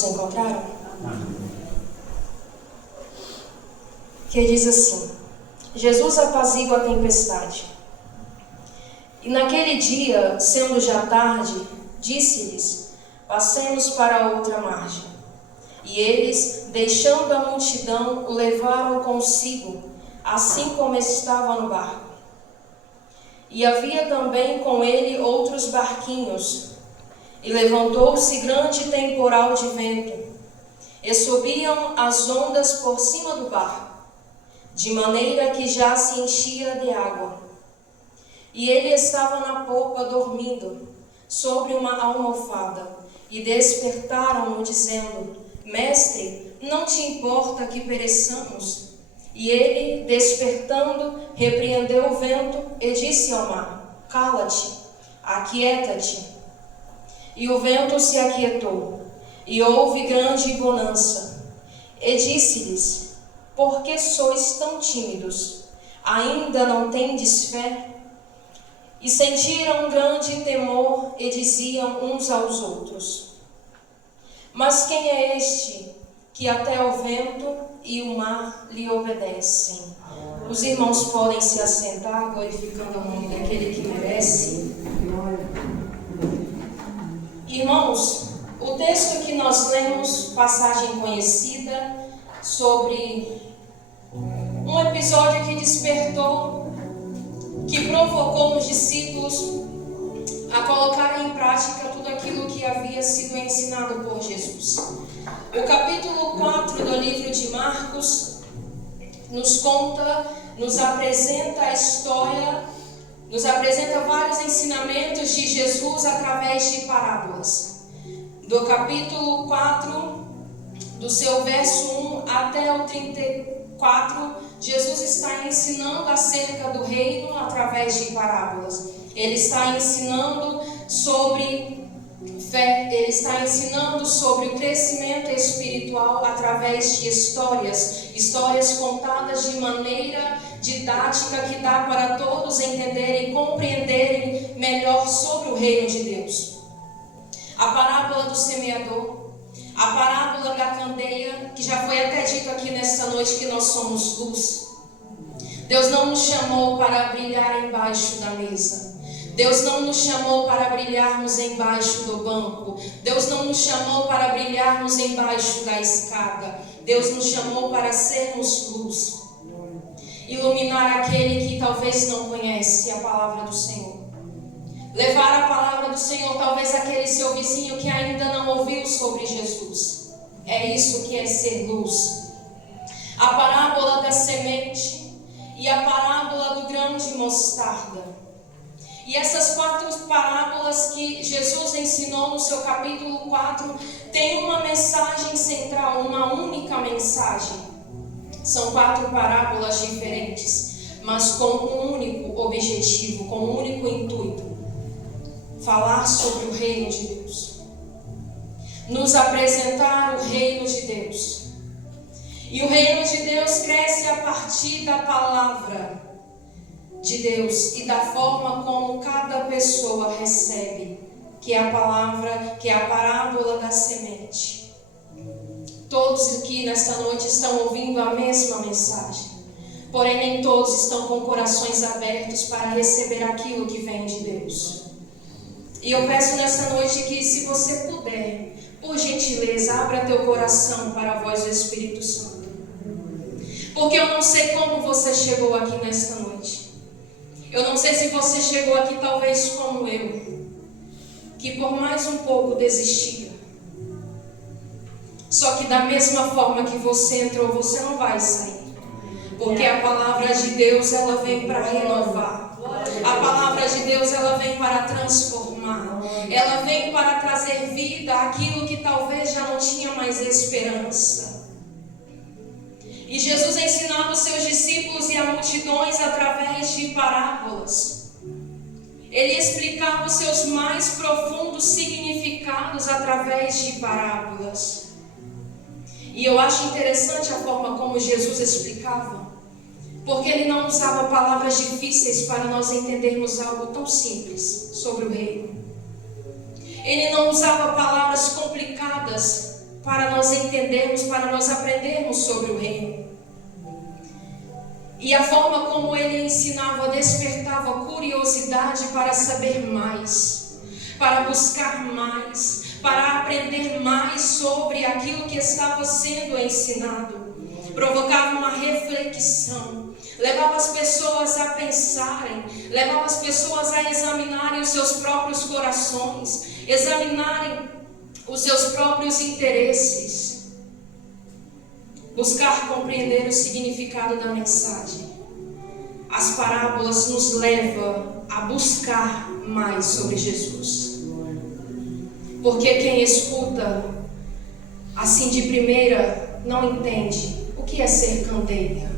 Todos encontraram? Que diz assim: Jesus apazigua a tempestade. E naquele dia, sendo já tarde, disse-lhes: passemos para a outra margem. E eles, deixando a multidão, o levaram consigo, assim como estava no barco. E havia também com ele outros barquinhos. E levantou-se grande temporal de vento, e subiam as ondas por cima do barco, de maneira que já se enchia de água. E ele estava na popa dormindo, sobre uma almofada, e despertaram-no, dizendo: Mestre, não te importa que pereçamos? E ele, despertando, repreendeu o vento e disse ao mar: Cala-te, aquieta-te. E o vento se aquietou, e houve grande bonança. E disse-lhes: Por que sois tão tímidos? Ainda não tendes fé? E sentiram grande temor e diziam uns aos outros: Mas quem é este que até o vento e o mar lhe obedecem? Os irmãos podem se assentar, glorificando o nome daquele que merece. Irmãos, o texto que nós lemos, passagem conhecida, sobre um episódio que despertou, que provocou os discípulos a colocarem em prática tudo aquilo que havia sido ensinado por Jesus. O capítulo 4 do livro de Marcos nos apresenta a história, nos apresenta vários ensinamentos de Jesus através de parábolas. Do capítulo 4, do seu verso 1 até o 34, Jesus está ensinando acerca do reino através de parábolas. Ele está ensinando sobre fé, ele está ensinando sobre o crescimento espiritual através de histórias contadas de maneira didática que dá para todos entenderem e compreenderem melhor sobre o reino de Deus. A parábola do semeador, a parábola da candeia, que já foi até dito aqui nesta noite que nós somos luz. Deus não nos chamou para brilhar embaixo da mesa. Deus não nos chamou para brilharmos embaixo do banco. Deus não nos chamou para brilharmos embaixo da escada. Deus nos chamou para sermos luz. Iluminar aquele que talvez não conhece a palavra do Senhor. Levar a palavra do Senhor talvez àquele seu vizinho que ainda não ouviu sobre Jesus. É isso que é ser luz. A parábola da semente e a parábola do grão de mostarda. E essas 4 parábolas que Jesus ensinou no seu capítulo 4 têm uma mensagem central, uma única mensagem. São 4 parábolas diferentes, mas com um único objetivo, com um único intuito: falar sobre o reino de Deus, nos apresentar o reino de Deus. E o reino de Deus cresce a partir da palavra de Deus e da forma como cada pessoa recebe, que é a palavra, que é a parábola da semente. Todos aqui nesta noite estão ouvindo a mesma mensagem, porém nem todos estão com corações abertos para receber aquilo que vem de Deus. E eu peço nesta noite que, se você puder, por gentileza, abra teu coração para a voz do Espírito Santo. Porque eu não sei como você chegou aqui nesta noite. Eu não sei se você chegou aqui talvez como eu, que por mais um pouco desistia. Só que da mesma forma que você entrou, você não vai sair. Porque a palavra de Deus, ela vem para renovar. A palavra de Deus, ela vem para transformar. Ela vem para trazer vida àquilo que talvez já não tinha mais esperança. E Jesus ensinava os seus discípulos e a multidões através de parábolas. Ele explicava os seus mais profundos significados através de parábolas. E eu acho interessante a forma como Jesus explicava, porque ele não usava palavras difíceis para nós entendermos algo tão simples sobre o reino. Ele não usava palavras complicadas para nós entendermos, para nós aprendermos sobre o reino. E a forma como ele ensinava despertava curiosidade para saber mais, para buscar mais, para aprender mais sobre aquilo que estava sendo ensinado. Provocava uma reflexão, levava as pessoas a pensarem, levava as pessoas a examinarem os seus próprios corações, examinarem os seus próprios interesses, buscar compreender o significado da mensagem. As parábolas nos levam a buscar mais sobre Jesus. Porque quem escuta assim de primeira não entende o que é ser candeia.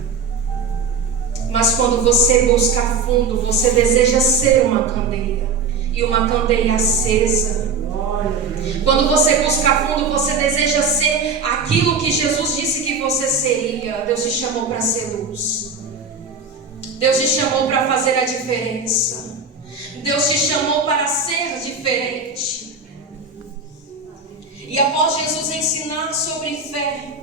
Mas quando você busca a fundo, você deseja ser uma candeia. E uma candeia acesa. Quando você busca a fundo, você deseja ser aquilo que Jesus disse que você seria. Deus te chamou para ser luz. Deus te chamou para fazer a diferença. Deus te chamou para ser diferente. E após Jesus ensinar sobre fé,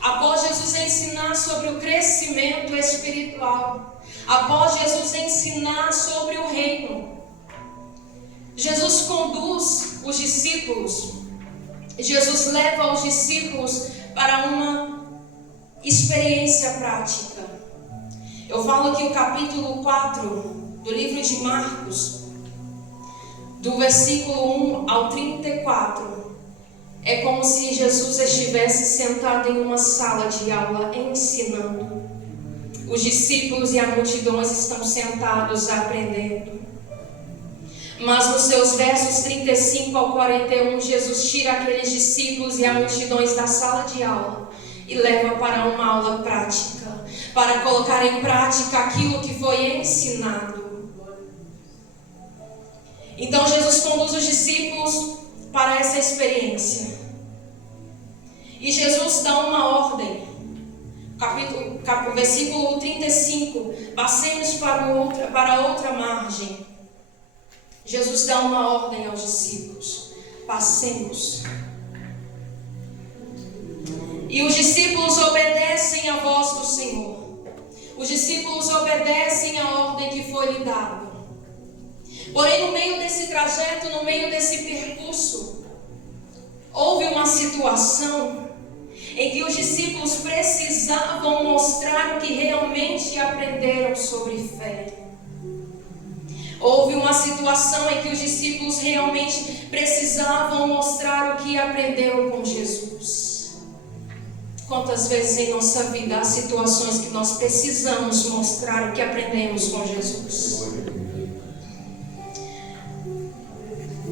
após Jesus ensinar sobre o crescimento espiritual, após Jesus ensinar sobre o reino, Jesus conduz os discípulos, Jesus leva os discípulos para uma experiência prática. Eu falo que o capítulo 4 do livro de Marcos, do versículo 1 ao 34, é como se Jesus estivesse sentado em uma sala de aula ensinando. Os discípulos e a multidão estão sentados aprendendo. Mas nos seus versos 35 ao 41, Jesus tira aqueles discípulos e a multidões da sala de aula e leva para uma aula prática, para colocar em prática aquilo que foi ensinado. Então Jesus conduz os discípulos para essa experiência. E Jesus dá uma ordem. Versículo 35, passemos para outra margem. Jesus dá uma ordem aos discípulos: passemos. E os discípulos obedecem à voz do Senhor. Os discípulos obedecem à ordem que foi lhe dada. Porém, no meio desse trajeto, no meio desse percurso, houve uma situação em que os discípulos precisavam mostrar o que realmente aprenderam sobre fé. Houve uma situação em que os discípulos realmente precisavam mostrar o que aprenderam com Jesus. Quantas vezes em nossa vida há situações que nós precisamos mostrar o que aprendemos com Jesus?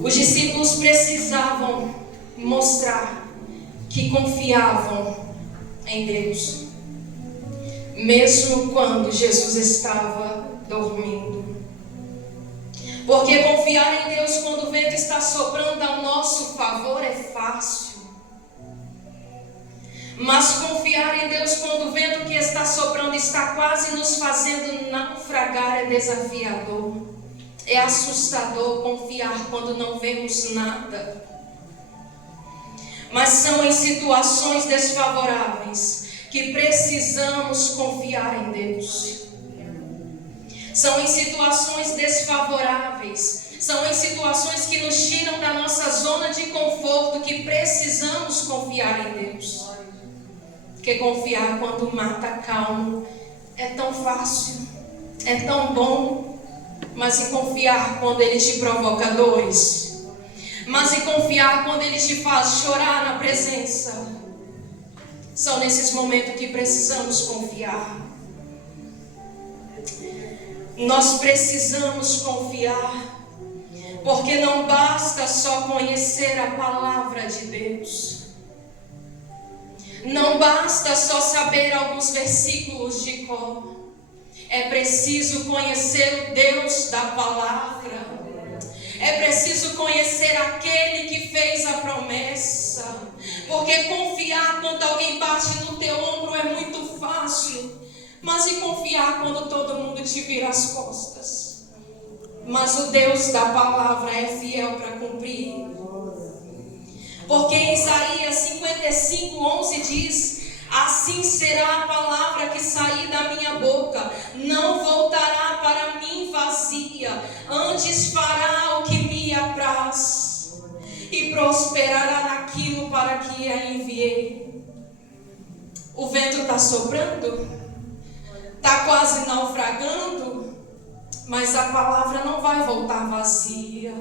Os discípulos precisavam mostrar que confiavam em Deus, mesmo quando Jesus estava dormindo. Porque confiar em Deus quando o vento está soprando ao nosso favor é fácil. Mas confiar em Deus quando o vento que está soprando está quase nos fazendo naufragar é desafiador. É assustador confiar quando não vemos nada. Mas são em situações desfavoráveis que precisamos confiar em Deus. São em situações desfavoráveis, são em situações que nos tiram da nossa zona de conforto que precisamos confiar em Deus. Porque confiar quando o mar está calmo é tão fácil, é tão bom. Mas e confiar quando Ele te provoca dores? Mas e confiar quando Ele te faz chorar na presença? São nesses momentos que precisamos confiar. Nós precisamos confiar, porque não basta só conhecer a palavra de Deus. Não basta só saber alguns versículos de cor. É preciso conhecer o Deus da palavra. É preciso conhecer aquele que fez a promessa. Porque confiar quando alguém bate no teu ombro é muito fácil. Mas e confiar quando todo mundo te vira as costas? Mas o Deus da palavra é fiel para cumprir. Porque em Isaías 55:11 diz: assim será a palavra que sair da minha boca, não voltará para mim vazia, antes fará o que me apraz, e prosperará naquilo para que a enviei. O vento está soprando, está quase naufragando, mas a palavra não vai voltar vazia.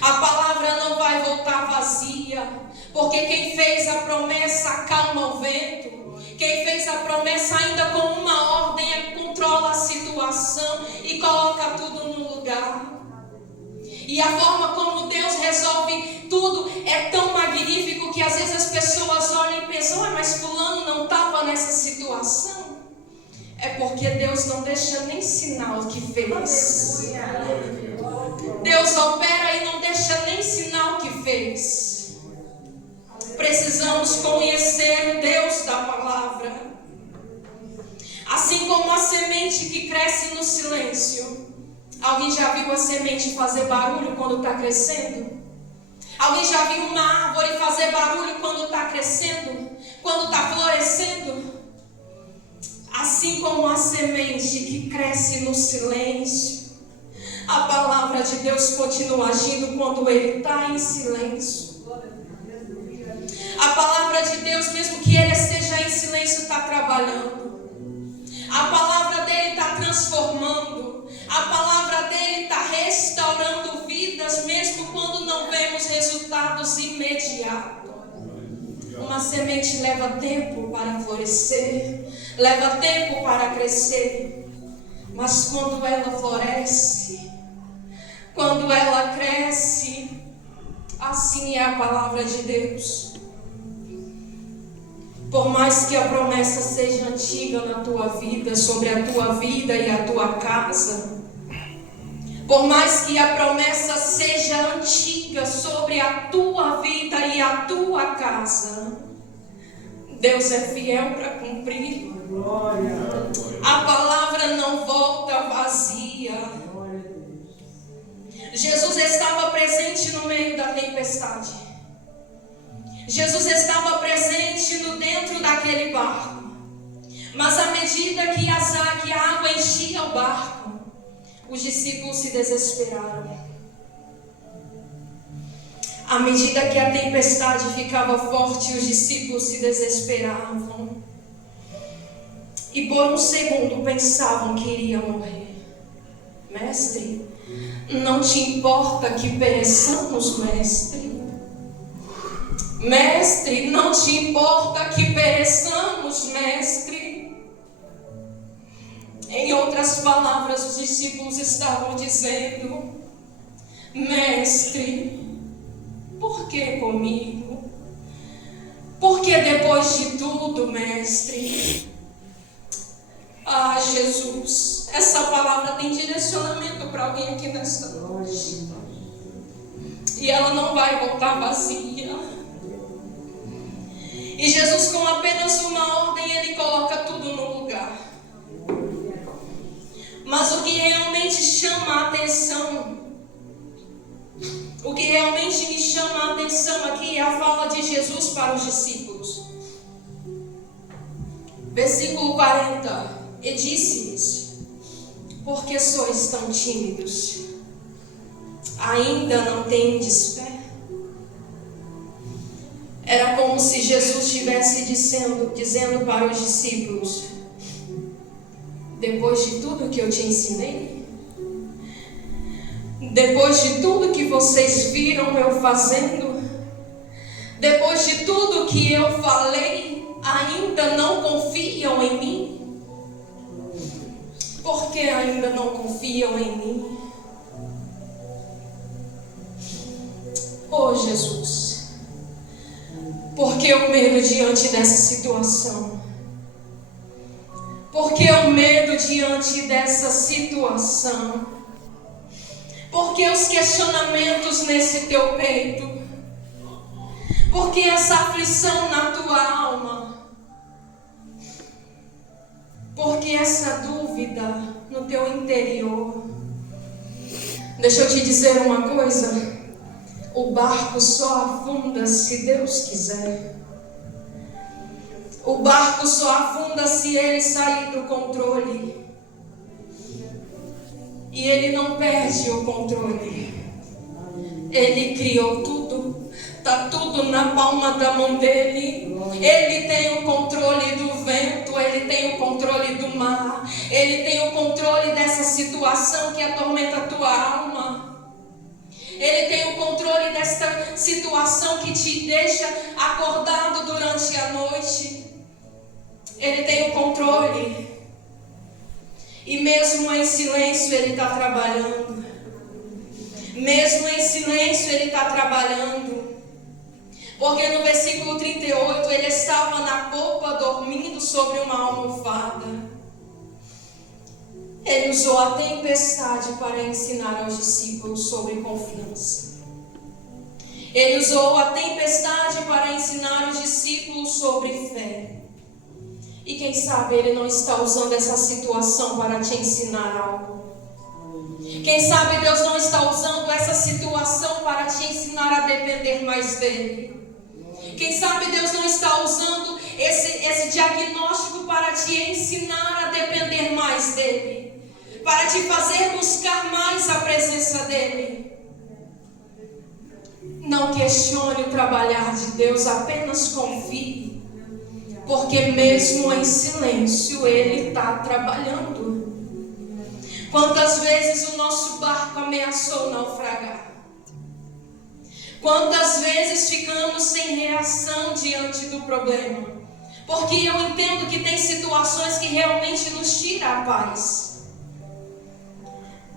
A palavra não vai voltar vazia, porque quem fez a promessa acalma o vento. Quem fez a promessa ainda com uma ordem controla a situação e coloca tudo no lugar. E a forma como Deus resolve tudo é tão magnífico que às vezes as pessoas olham e pensam: mas fulano não estava nessa situação. É porque Deus não deixa nem sinal que fez. Deus opera e não deixa nem sinal que fez. Precisamos conhecer o Deus da palavra. Assim como a semente que cresce no silêncio. Alguém já viu a semente fazer barulho quando está crescendo? Alguém já viu uma árvore fazer barulho quando está crescendo? Quando está florescendo? Assim como a semente que cresce no silêncio, a palavra de Deus continua agindo quando Ele está em silêncio. A palavra de Deus, mesmo que Ele esteja em silêncio, está trabalhando. A palavra dEle está transformando. A palavra dEle está restaurando vidas, mesmo quando não vemos resultados imediatos. Uma semente leva tempo para florescer, leva tempo para crescer, mas quando ela floresce, quando ela cresce, assim é a palavra de Deus. Por mais que a promessa seja antiga na tua vida, sobre a tua vida e a tua casa, por mais que a promessa seja antiga sobre a tua vida e a tua casa, Deus é fiel para cumprir. A palavra não volta vazia. Jesus estava presente no meio da tempestade. Jesus estava presente dentro daquele barco. Mas à medida que a água enchia o barco, os discípulos se desesperaram. À medida que a tempestade ficava forte, os discípulos se desesperavam. E por um segundo pensavam que iriam morrer. Mestre, não te importa que pereçamos, mestre? Mestre, não te importa que pereçamos, mestre? Em outras palavras, os discípulos estavam dizendo: mestre, por que comigo? Porque depois de tudo, mestre? Ah, Jesus, essa palavra tem direcionamento para alguém aqui nesta noite. E ela não vai voltar vazia. E Jesus, com apenas uma ordem, Ele coloca tudo no lugar. Mas o que realmente chama a atenção, o que realmente me chama a atenção aqui é a fala de Jesus para os discípulos. Versículo 40. E disse-lhes: por que sois tão tímidos? Ainda não tendes fé? Era como se Jesus estivesse dizendo para os discípulos: depois de tudo que eu te ensinei, depois de tudo que vocês viram eu fazendo, depois de tudo que eu falei, ainda não confiam em mim? Por que ainda não confiam em mim? Oh, Jesus, por que o medo diante dessa situação? Por que o medo diante dessa situação? Por que os questionamentos nesse teu peito? Por que essa aflição na tua alma? Por que essa dúvida no teu interior? Deixa eu te dizer uma coisa. O barco só afunda se Deus quiser. O barco só afunda se ele sair do controle. E ele não perde o controle. Ele criou tudo. Está tudo na palma da mão dele. Ele tem o controle do vento. Ele tem o controle do mar. Ele tem o controle dessa situação que atormenta a tua alma. Ele tem o controle desta situação que te deixa acordado durante a noite. Ele tem o controle. E mesmo em silêncio Ele está trabalhando. Mesmo em silêncio Ele está trabalhando. Porque no versículo 38 ele estava na popa dormindo sobre uma almofada. Ele usou a tempestade para ensinar aos discípulos sobre confiança. Ele usou a tempestade para ensinar aos discípulos sobre fé. E quem sabe Ele não está usando essa situação para te ensinar algo. Quem sabe Deus não está usando essa situação para te ensinar a depender mais dEle. Quem sabe Deus não está usando esse diagnóstico para te ensinar a depender mais dEle. Para te fazer buscar mais a presença dEle. Não questione o trabalhar de Deus, apenas confie. Porque mesmo em silêncio Ele está trabalhando. Quantas vezes o nosso barco ameaçou naufragar? Quantas vezes ficamos sem reação diante do problema? Porque eu entendo que tem situações que realmente nos tiram a paz.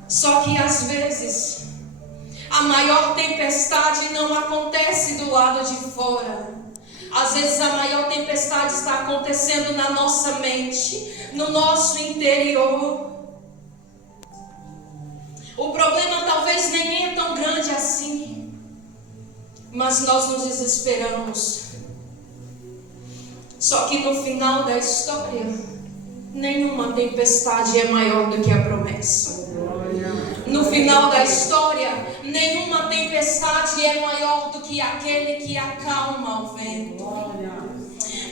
Só que às vezes a maior tempestade não acontece do lado de fora. Às vezes a maior tempestade está acontecendo na nossa mente, no nosso interior. O problema talvez nem é tão grande assim, mas nós nos desesperamos. Só que no final da história, nenhuma tempestade é maior do que a promessa. No final da história, nenhuma tempestade é maior do que aquele que acalma o vento.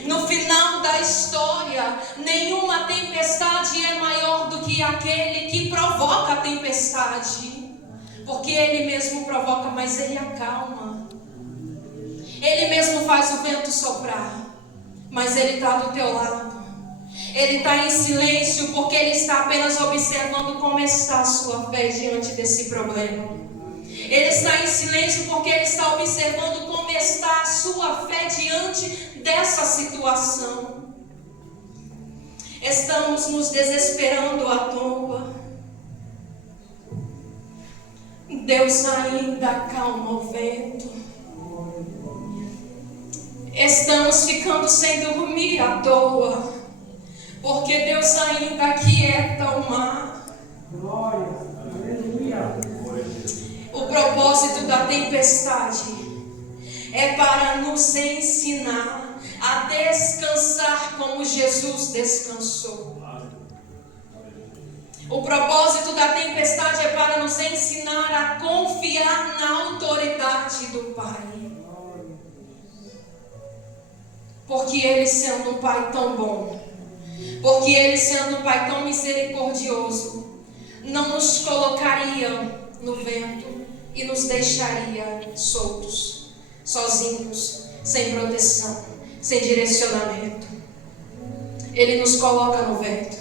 No final da história, nenhuma tempestade é maior do que aquele que provoca a tempestade. Porque Ele mesmo provoca, mas Ele acalma. Ele mesmo faz o vento soprar, mas Ele está do teu lado. Ele está em silêncio porque Ele está apenas observando como está a sua fé diante desse problema. Ele está em silêncio porque Ele está observando como está a sua fé diante dessa situação. Estamos nos desesperando à toa. Deus ainda acalma o vento. Estamos ficando sem dormir à toa. Porque Deus ainda aquieta o mar. Glória, aleluia. O propósito da tempestade é para nos ensinar a descansar como Jesus descansou. O propósito da tempestade é para nos ensinar a confiar na autoridade do Pai. Porque Ele sendo um Pai tão bom, porque Ele sendo um Pai tão misericordioso, não nos colocaria no vento e nos deixaria soltos, sozinhos, sem proteção, sem direcionamento. Ele nos coloca no vento,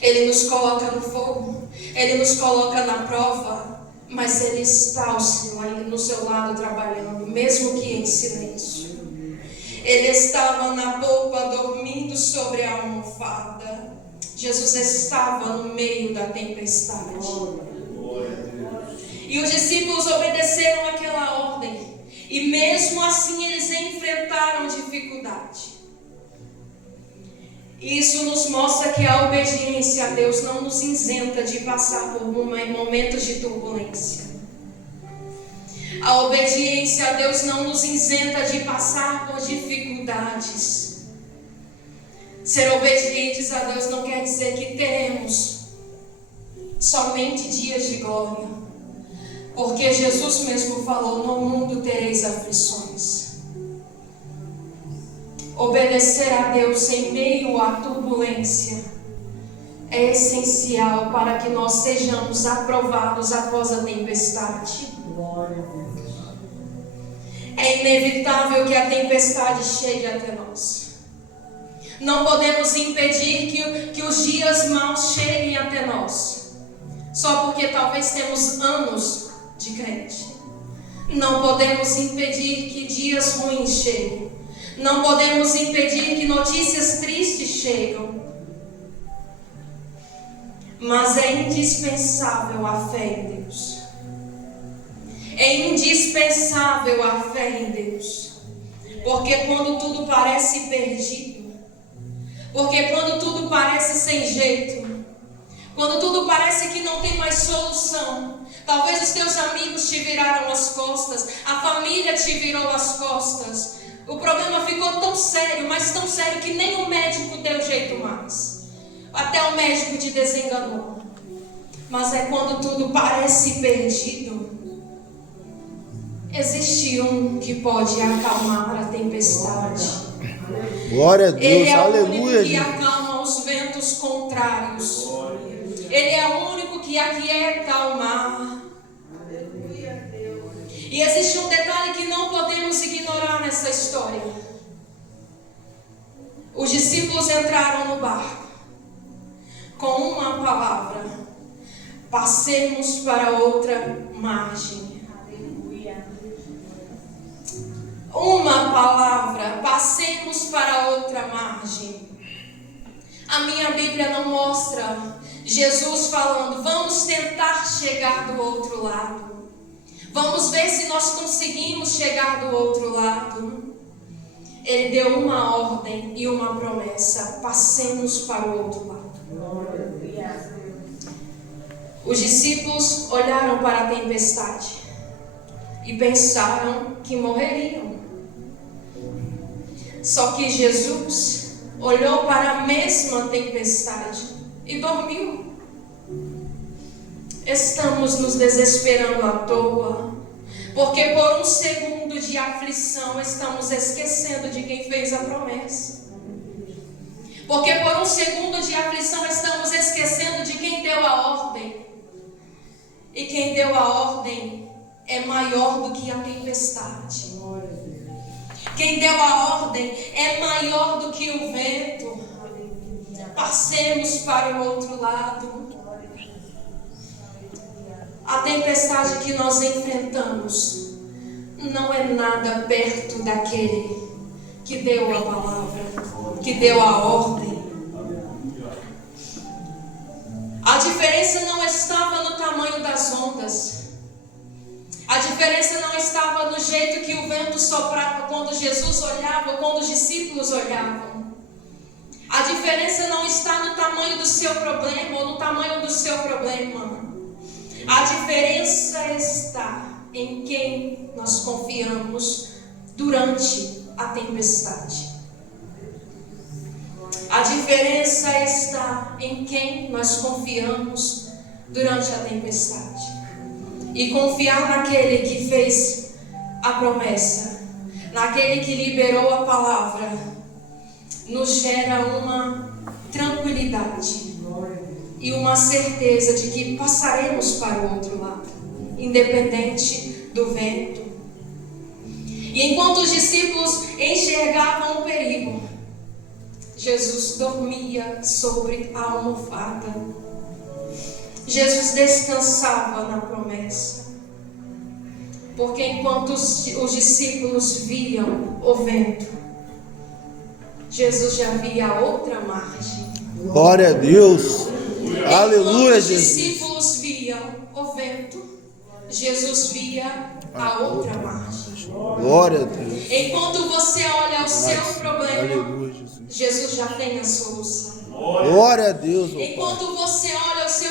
Ele nos coloca no fogo, Ele nos coloca na prova, mas Ele está no seu lado trabalhando, mesmo que em silêncio. Ele estava na polpa dormindo sobre a almofada. Jesus estava no meio da tempestade. E os discípulos obedeceram aquela ordem. E mesmo assim eles enfrentaram dificuldade. Isso nos mostra que a obediência a Deus não nos isenta de passar por momentos de turbulência. A obediência a Deus não nos isenta de passar por dificuldades. Ser obedientes a Deus não quer dizer que teremos somente dias de glória. Porque Jesus mesmo falou: no mundo tereis aflições. Obedecer a Deus em meio à turbulência é essencial para que nós sejamos aprovados após a tempestade. É inevitável que a tempestade chegue até nós. Não podemos impedir que os dias maus cheguem até nós, só porque talvez temos anos de crente. Não podemos impedir que dias ruins cheguem. Não podemos impedir que notícias tristes chegam. Mas é indispensável a fé em Deus. É indispensável a fé em Deus. Porque quando tudo parece perdido, porque quando tudo parece sem jeito, quando tudo parece que não tem mais solução, talvez os teus amigos te viraram as costas, a família te virou as costas, o problema ficou tão sério, mas tão sério que nem o médico deu jeito mais. Até o médico te desenganou. Mas é quando tudo parece perdido, existe um que pode acalmar a tempestade. Glória a Deus, Ele é aleluia. o único que acalma os ventos contrários. Ele é o único que aquieta o mar. E existe um detalhe que não podemos ignorar nessa história. Os discípulos entraram no barco com uma palavra: passemos para outra margem. Uma palavra: passemos para outra margem. A minha Bíblia não mostra Jesus falando: vamos tentar chegar do outro lado. Vamos ver se nós conseguimos chegar do outro lado. Ele deu uma ordem e uma promessa: passemos para o outro lado. Os discípulos olharam para a tempestade e pensaram que morreriam. Só que Jesus olhou para a mesma tempestade e dormiu. Estamos nos desesperando à toa, porque por um segundo de aflição estamos esquecendo de quem fez a promessa. Porque por um segundo de aflição estamos esquecendo de quem deu a ordem. E quem deu a ordem é maior do que a tempestade. Quem deu a ordem é maior do que o vento. Passemos para o outro lado. A tempestade que nós enfrentamos não é nada perto daquele que deu a palavra, que deu a ordem. A diferença não estava no tamanho das ondas. A diferença não estava no jeito que o vento soprava quando Jesus olhava, quando os discípulos olhavam. A diferença não está no tamanho do seu problema ou no tamanho do seu problema. A diferença está em quem nós confiamos durante a tempestade. A diferença está em quem nós confiamos durante a tempestade. E confiar naquele que fez a promessa, naquele que liberou a palavra, nos gera uma tranquilidade e uma certeza de que passaremos para o outro lado, independente do vento. E enquanto os discípulos enxergavam o perigo, Jesus dormia sobre a almofada. Jesus descansava na promessa. Porque enquanto os discípulos viam o vento, Jesus já via a outra margem. Glória a Deus. Aleluia, os Jesus. discípulos viam o vento, Jesus via a outra margem. Glória a Deus. Enquanto você olha o seu problema, Aleluia, Jesus. Jesus já tem a solução. Glória a Deus, meu Pai. Enquanto você olha o seu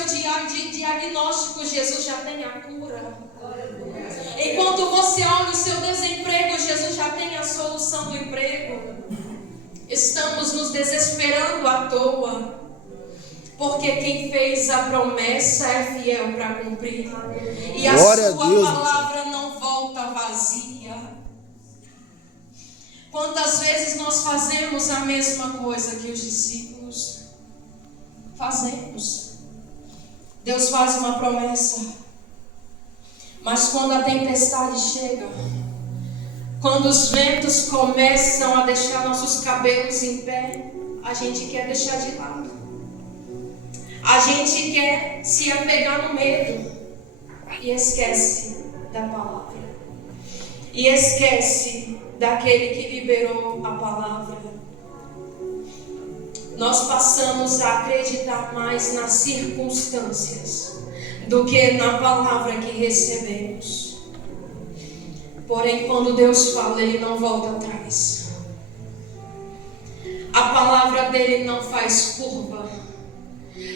diagnóstico, Jesus já tem a cura. Enquanto você olha o seu desemprego, Jesus já tem a solução do emprego. Estamos nos desesperando à toa, Porque quem fez a promessa é fiel para cumprir. E a Glória sua a Deus. palavra não volta vazia. Quantas vezes nós fazemos a mesma coisa que os discípulos? Fazemos. Deus faz uma promessa. Mas quando a tempestade chega, quando os ventos começam a deixar nossos cabelos em pé, a gente quer deixar de lado. A gente quer se apegar no medo e esquece da palavra. E esquece daquele que liberou a palavra. Nós passamos a acreditar mais nas circunstâncias do que na palavra que recebemos. Porém, quando Deus fala, Ele não volta atrás. A palavra dele não faz curva.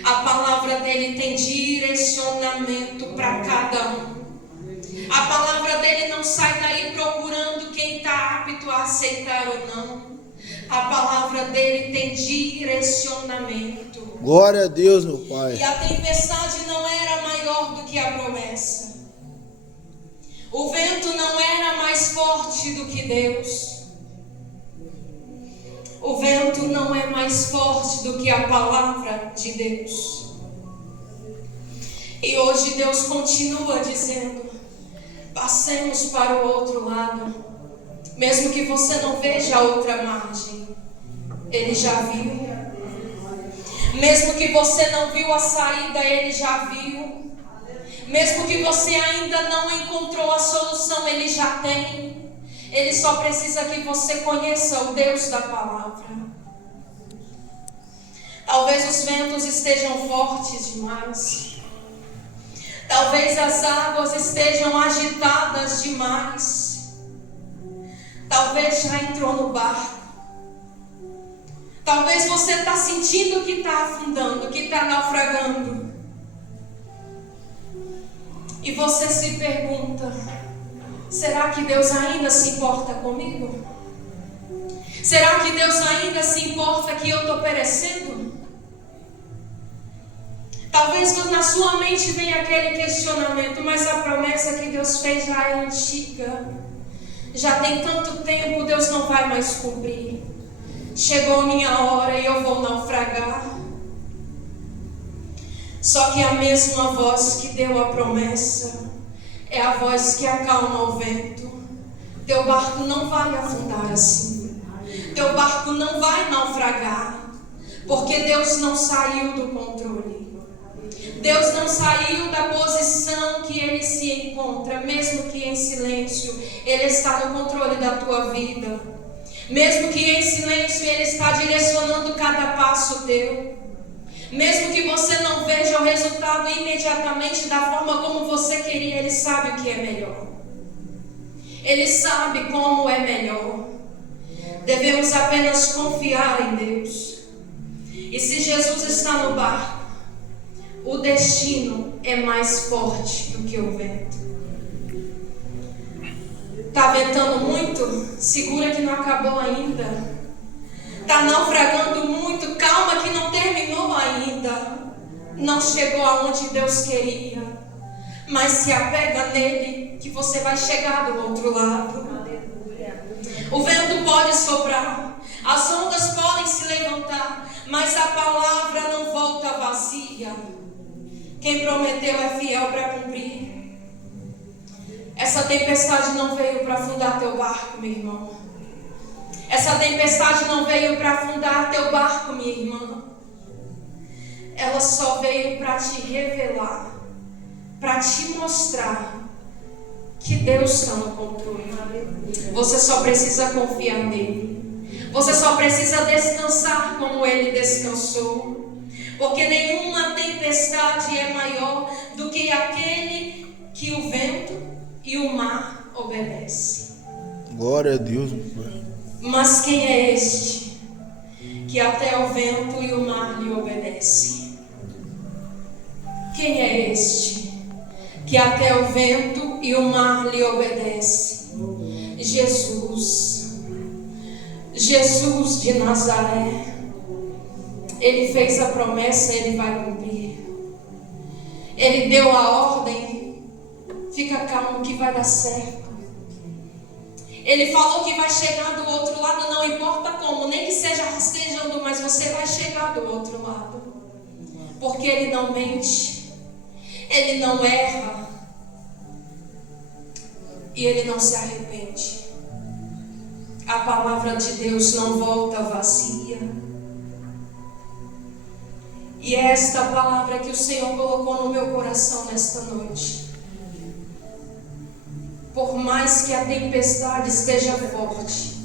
A palavra dele tem direcionamento para cada um. A palavra dele não sai daí procurando quem está apto a aceitar ou não. A palavra dele tem direcionamento. Glória a Deus, meu Pai. E a tempestade não era maior do que a promessa. O vento não era mais forte do que Deus. O vento não é mais forte do que a palavra de Deus. E hoje Deus continua dizendo: passemos para o outro lado. Mesmo que você não veja a outra margem, Ele já viu. Mesmo que você não viu a saída, Ele já viu. Mesmo que você ainda não encontrou a solução, Ele já tem. Ele só precisa que você conheça o Deus da palavra. Talvez os ventos estejam fortes demais. Talvez as águas estejam agitadas demais. Talvez já entrou no barco. Talvez você está sentindo que está afundando, que está naufragando. E você se pergunta: será que Deus ainda se importa comigo? Será que Deus ainda se importa que eu estou perecendo? Talvez na sua mente venha aquele questionamento: mas a promessa que Deus fez já é antiga. Já tem tanto tempo, Deus não vai mais cumprir. Chegou a minha hora e eu vou naufragar. Só que a mesma voz que deu a promessa é a voz que acalma o vento. Teu barco não vai afundar assim. Teu barco não vai naufragar. Porque Deus não saiu do controle. Deus não saiu da posição que Ele se encontra. Mesmo que em silêncio, Ele está no controle da tua vida. Mesmo que em silêncio, Ele está direcionando cada passo teu. Mesmo que você não veja o resultado imediatamente da forma como você queria, Ele sabe o que é melhor. Ele sabe como é melhor. Devemos apenas confiar em Deus. E se Jesus está no barco, o destino é mais forte do que o vento. Está ventando muito? Segura que não acabou ainda. Está naufragando muito? Calma que não terminou ainda. Não chegou aonde Deus queria. Mas se apega nele que você vai chegar do outro lado. O vento pode soprar, as ondas podem se levantar, mas a palavra não volta vazia. Quem prometeu é fiel para cumprir. Essa tempestade não veio para afundar teu barco, meu irmão. Essa tempestade não veio para afundar teu barco, minha irmã. Ela só veio para te revelar, para te mostrar que Deus está no controle. Você só precisa confiar nele. Você só precisa descansar como ele descansou. Porque nenhuma tempestade é maior do que aquele que o vento e o mar obedecem. Glória a Deus, meu Pai. Mas quem é este que até o vento e o mar lhe obedecem? Quem é este que até o vento e o mar lhe obedecem? Jesus. Jesus de Nazaré. Ele fez a promessa, Ele vai cumprir. Ele deu a ordem, fica calmo que vai dar certo. Ele falou que vai chegar do outro lado, não importa como, nem que seja rastejando, mas você vai chegar do outro lado. Porque Ele não mente, Ele não erra e Ele não se arrepende. A palavra de Deus não volta vazia. E é esta palavra que o Senhor colocou no meu coração nesta noite. Por mais que a tempestade esteja forte,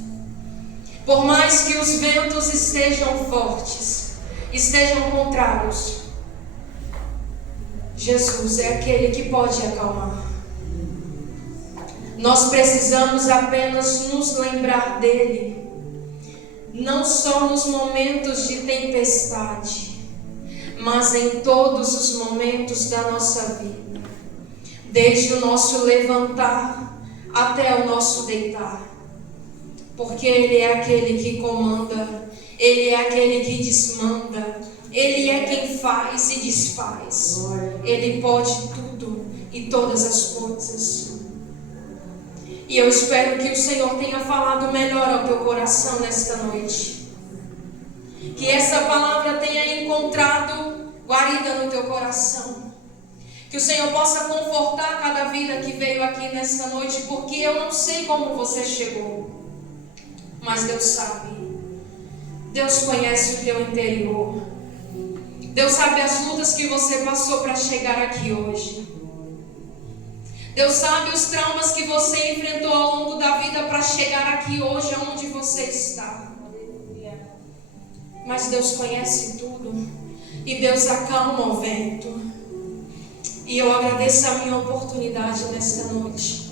por mais que os ventos estejam fortes, estejam contrários, Jesus é aquele que pode acalmar. Nós precisamos apenas nos lembrar dele, não só nos momentos de tempestade, mas em todos os momentos da nossa vida. Desde o nosso levantar até o nosso deitar. Porque Ele é aquele que comanda, Ele é aquele que desmanda, Ele é quem faz e desfaz. Ele pode tudo e todas as coisas. E eu espero que o Senhor tenha falado melhor ao teu coração nesta noite. Que essa palavra tenha encontrado guarida no teu coração. Que o Senhor possa confortar cada vida que veio aqui nesta noite, porque eu não sei como você chegou, mas Deus sabe. Deus conhece o teu interior. Deus sabe as lutas que você passou para chegar aqui hoje. Deus sabe os traumas que você enfrentou ao longo da vida para chegar aqui hoje, onde você está. Mas Deus conhece tudo e Deus acalma o vento. E eu agradeço a minha oportunidade nesta noite.